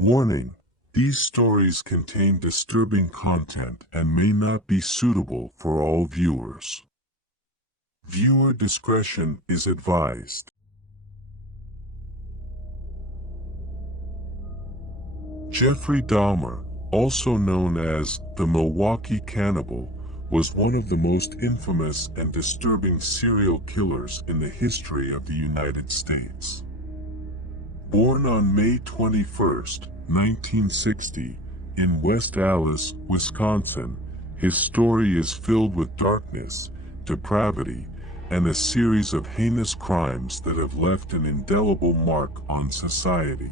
Warning: these stories contain disturbing content and may not be suitable for all viewers. Viewer discretion is advised. Jeffrey Dahmer, also known as the Milwaukee Cannibal, was one of the most infamous and disturbing serial killers in the history of the United States. Born on May 21, 1960, in West Allis, Wisconsin, his story is filled with darkness, depravity, and a series of heinous crimes that have left an indelible mark on society.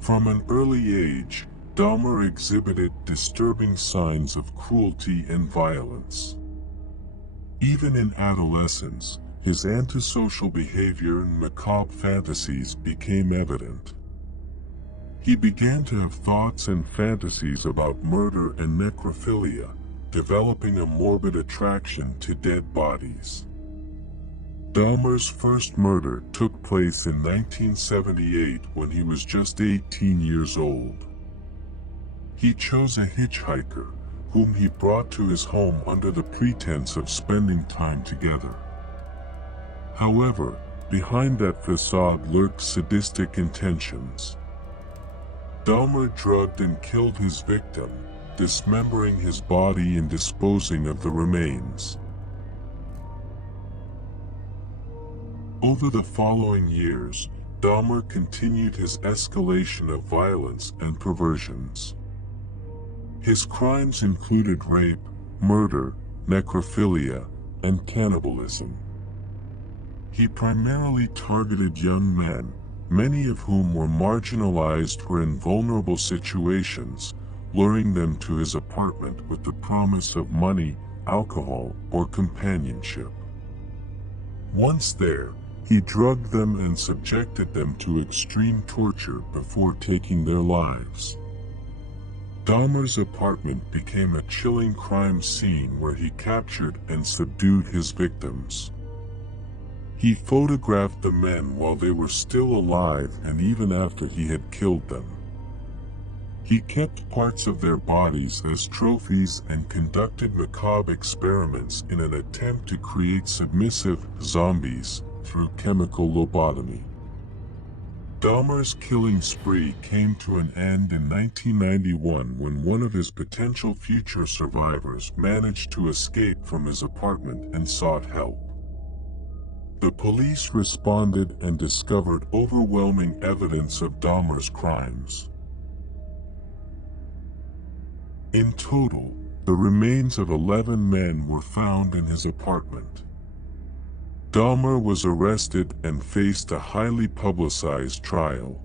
From an early age, Dahmer exhibited disturbing signs of cruelty and violence. Even in adolescence, his antisocial behavior and macabre fantasies became evident. He began to have thoughts and fantasies about murder and necrophilia, developing a morbid attraction to dead bodies. Dahmer's first murder took place in 1978 when he was just 18 years old. He chose a hitchhiker, whom he brought to his home under the pretense of spending time together. However, behind that facade lurked sadistic intentions. Dahmer drugged and killed his victim, dismembering his body and disposing of the remains. Over the following years, Dahmer continued his escalation of violence and perversions. His crimes included rape, murder, necrophilia, and cannibalism. He primarily targeted young men, many of whom were marginalized or in vulnerable situations, luring them to his apartment with the promise of money, alcohol, or companionship. Once there, he drugged them and subjected them to extreme torture before taking their lives. Dahmer's apartment became a chilling crime scene where he captured and subdued his victims. He photographed the men while they were still alive and even after he had killed them. He kept parts of their bodies as trophies and conducted macabre experiments in an attempt to create submissive zombies through chemical lobotomy. Dahmer's killing spree came to an end in 1991 when one of his potential future survivors managed to escape from his apartment and sought help. The police responded and discovered overwhelming evidence of Dahmer's crimes. In total, the remains of 11 men were found in his apartment. Dahmer was arrested and faced a highly publicized trial.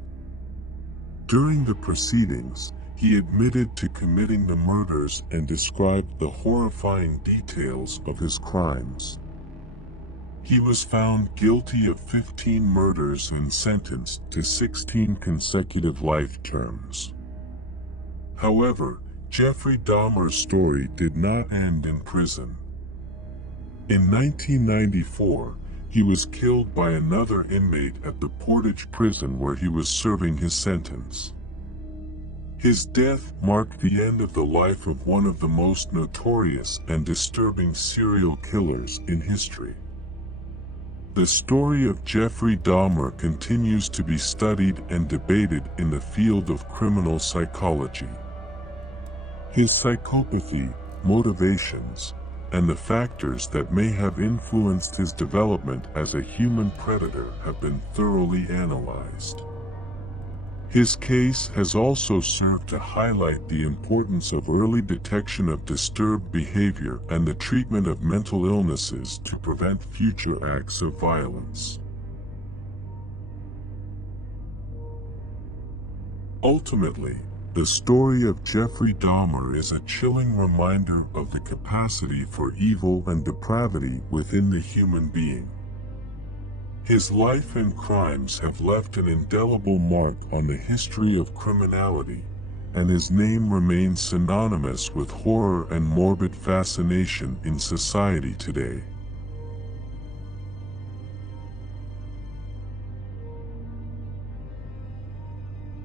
During the proceedings, he admitted to committing the murders and described the horrifying details of his crimes. He was found guilty of 15 murders and sentenced to 16 consecutive life terms. However, Jeffrey Dahmer's story did not end in prison. In 1994, he was killed by another inmate at the Portage prison where he was serving his sentence. His death marked the end of the life of one of the most notorious and disturbing serial killers in history. The story of Jeffrey Dahmer continues to be studied and debated in the field of criminal psychology. His psychopathy, motivations, and the factors that may have influenced his development as a human predator have been thoroughly analyzed. His case has also served to highlight the importance of early detection of disturbed behavior and the treatment of mental illnesses to prevent future acts of violence. Ultimately, the story of Jeffrey Dahmer is a chilling reminder of the capacity for evil and depravity within the human being. His life and crimes have left an indelible mark on the history of criminality, and his name remains synonymous with horror and morbid fascination in society today.